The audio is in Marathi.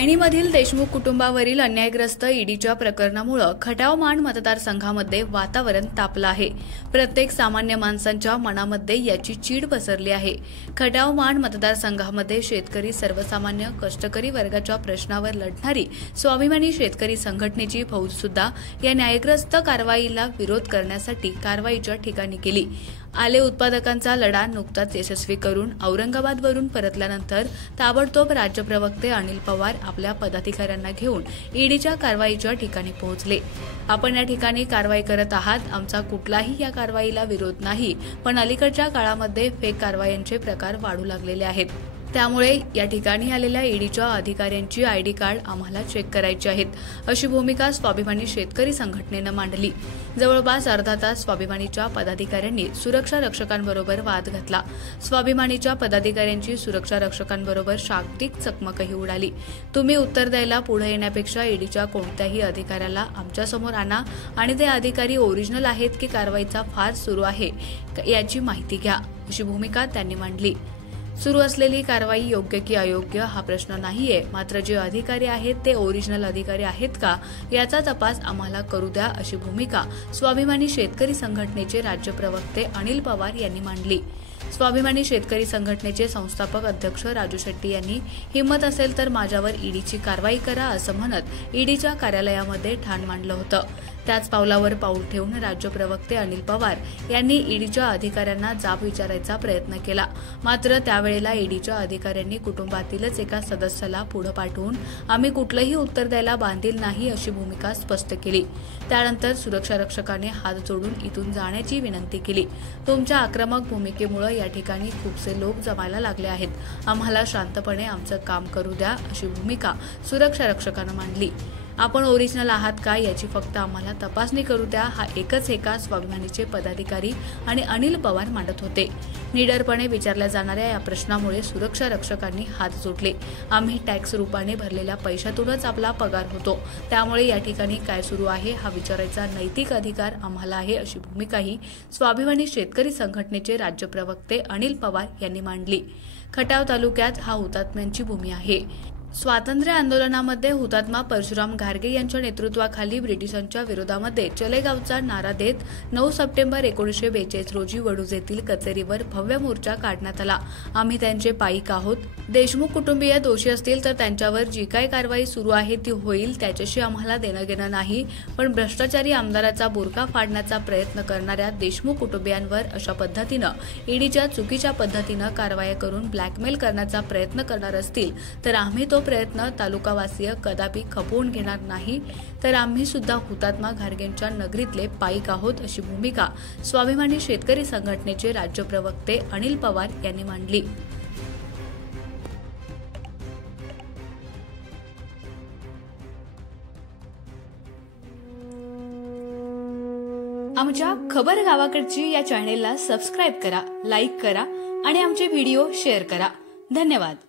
आयणीमधील देशमुख कुटुंबावरील अन्यायग्रस्त ईडीच्या प्रकरणामुळे खटाव माण मतदारसंघामध्ये वातावरण तापलं आहे। प्रत्येक सामान्य माणसांच्या मनामध्ये याची चीड पसरली आहे। खटाव माण मतदारसंघामध्ये शेतकरी, सर्वसामान्य कष्टकरी वर्गाच्या प्रश्नावर लढणारी स्वाभिमानी शेतकरी संघटनेची फौज सुद्धा या न्यायग्रस्त कारवाईला विरोध करण्यासाठी कारवाईच्या ठिकाणी गेली। आले उत्पादकांचा लढा नुकताच यशस्वी करून औरंगाबादवरून परतल्यानंतर ताबडतोब राज्य प्रवक्ते अनिल पवार आपल्या पदाधिकाऱ्यांना घेऊन ईडीच्या कारवाईच्या ठिकाणी पोहोचले। आपण या ठिकाणी कारवाई करत आहात, आमचा कुठलाही या कारवाईला विरोध नाही, पण अलीकडच्या काळामध्ये फेक कारवायांचे प्रकार वाढू लागलेले आहेत। त्यामुळे या ठिकाणी आलेल्या ईडीच्या अधिकाऱ्यांची आयडी कार्ड आम्हाला चेक करायची आहेत, अशी भूमिका स्वाभिमानी शेतकरी संघटनेनं मांडली। जवळपास अर्धा तास स्वाभिमानीच्या पदाधिकाऱ्यांनी सुरक्षा रक्षकांबरोबर वाद घातला। स्वाभिमानीच्या पदाधिकाऱ्यांची सुरक्षा रक्षकांबरोबर शाब्दिक चकमकही उडाली। तुम्ही उत्तर द्यायला पुढे येण्यापेक्षा ईडीच्या कोणत्याही अधिकाऱ्याला आमच्यासमोर आणा आणि ते अधिकारी ओरिजिनल आहेत की कारवाईचा फार सुरू आहे याची माहिती घ्या, अशी भूमिका त्यांनी मांडली। सुरू असलेली कारवाई योग्य की अयोग्य हा प्रश्न नाहीये, मात्र जे अधिकारी आहेत ते ओरिजिनल अधिकारी आहेत का याचा तपास आम्हाला करू द्या, अशी भूमिका स्वाभिमानी शेतकरी संघटनेचे राज्य प्रवक्ते अनिल पवार यांनी मांडली। स्वाभिमानी शेतकरी संघटनेचे संस्थापक अध्यक्ष राजू शेट्टी यांनी हिम्मत असेल तर माझ्यावर ईडीची कारवाई करा असं म्हणत ईडीच्या कार्यालयामध्ये ठाण मांडलं होतं। त्याच पावलावर पाऊल ठेवून राज्य प्रवक्ते अनिल पवार यांनी ईडीच्या अधिकाऱ्यांना जाब विचारायचा प्रयत्न केला, मात्र त्यावेळेला ईडीच्या अधिकाऱ्यांनी कुटुंबातीलच एका सदस्याला पुढे पाठवून आम्ही कुठलंही उत्तर द्यायला बांधील नाही अशी भूमिका स्पष्ट केली। त्यानंतर सुरक्षा रक्षकाने हात जोडून इथून जाण्याची विनंती केली। तुमच्या आक्रमक भूमिकेमुळे या ठिकाणी खूपसे लोक जमायला लागले आहेत, आम्हाला शांतपणे आमचं काम करू द्या, अशी भूमिका सुरक्षा रक्षकानं मांडली। आपण ओरिजिनल आहात का याची फक्त आम्हाला तपासणी करू द्या, हा एकच हेका स्वाभिमानीचे पदाधिकारी आणि अनिल पवार मांडत होते। निडरपणे विचारल्या जाणाऱ्या या प्रश्नामुळे सुरक्षा रक्षकांनी हात जोडले। आम्ही टॅक्स रूपाने भरलेल्या पैशातूनच आपला पगार होतो, त्यामुळे या ठिकाणी काय सुरू आहे हा विचारायचा नैतिक अधिकार आम्हाला आहे, अशी भूमिकाही स्वाभिमानी शेतकरी संघटनेचे राज्य प्रवक्ते अनिल पवार यांनी मांडली। खटाव तालुक्यात हा हुतात्म्यांची भूमी आहे। स्वातंत्र्य आंदोलनामध्ये हुतात्मा परशुराम घारगे यांच्या नेतृत्वाखाली ब्रिटिशांच्या विरोधामध्ये चलेगावचा नारा देत 9 सप्टेंबर 1942 रोजी वडूज येथील कचेरीवर भव्य मोर्चा काढण्यात आला। आम्ही त्यांचे पाईक आहोत। देशमुख कुटुंबीय दोषी असतील तर त्यांच्यावर जी काही कारवाई सुरू आहे ती होईल, त्याच्याशी आम्हाला देणं घेणं नाही, पण भ्रष्टाचारी आमदाराचा बुरका फाडण्याचा प्रयत्न करणाऱ्या देशमुख कुटुंबियांवर अशा पद्धतीनं ईडीच्या चुकीच्या पद्धतीनं कारवाया करून ब्लॅकमेल करण्याचा प्रयत्न करणार असतील तर आम्ही तो प्रयत्न तालुकावासीय कदापि खपवून घेणार नाही, तर आम्ही सुद्धा हुतात्मा घारगेंच्या नगरीतले पाईक आहोत, अशी भूमिका स्वाभिमानी शेतकरी संघटनेचे राज्य प्रवक्ते अनिल पवार यांनी मांडली। आमच्या खबर गावाकडची या चॅनेलला सबस्क्राइब करा, लाईक करा आणि आमचे व्हिडिओ शेअर करा। धन्यवाद।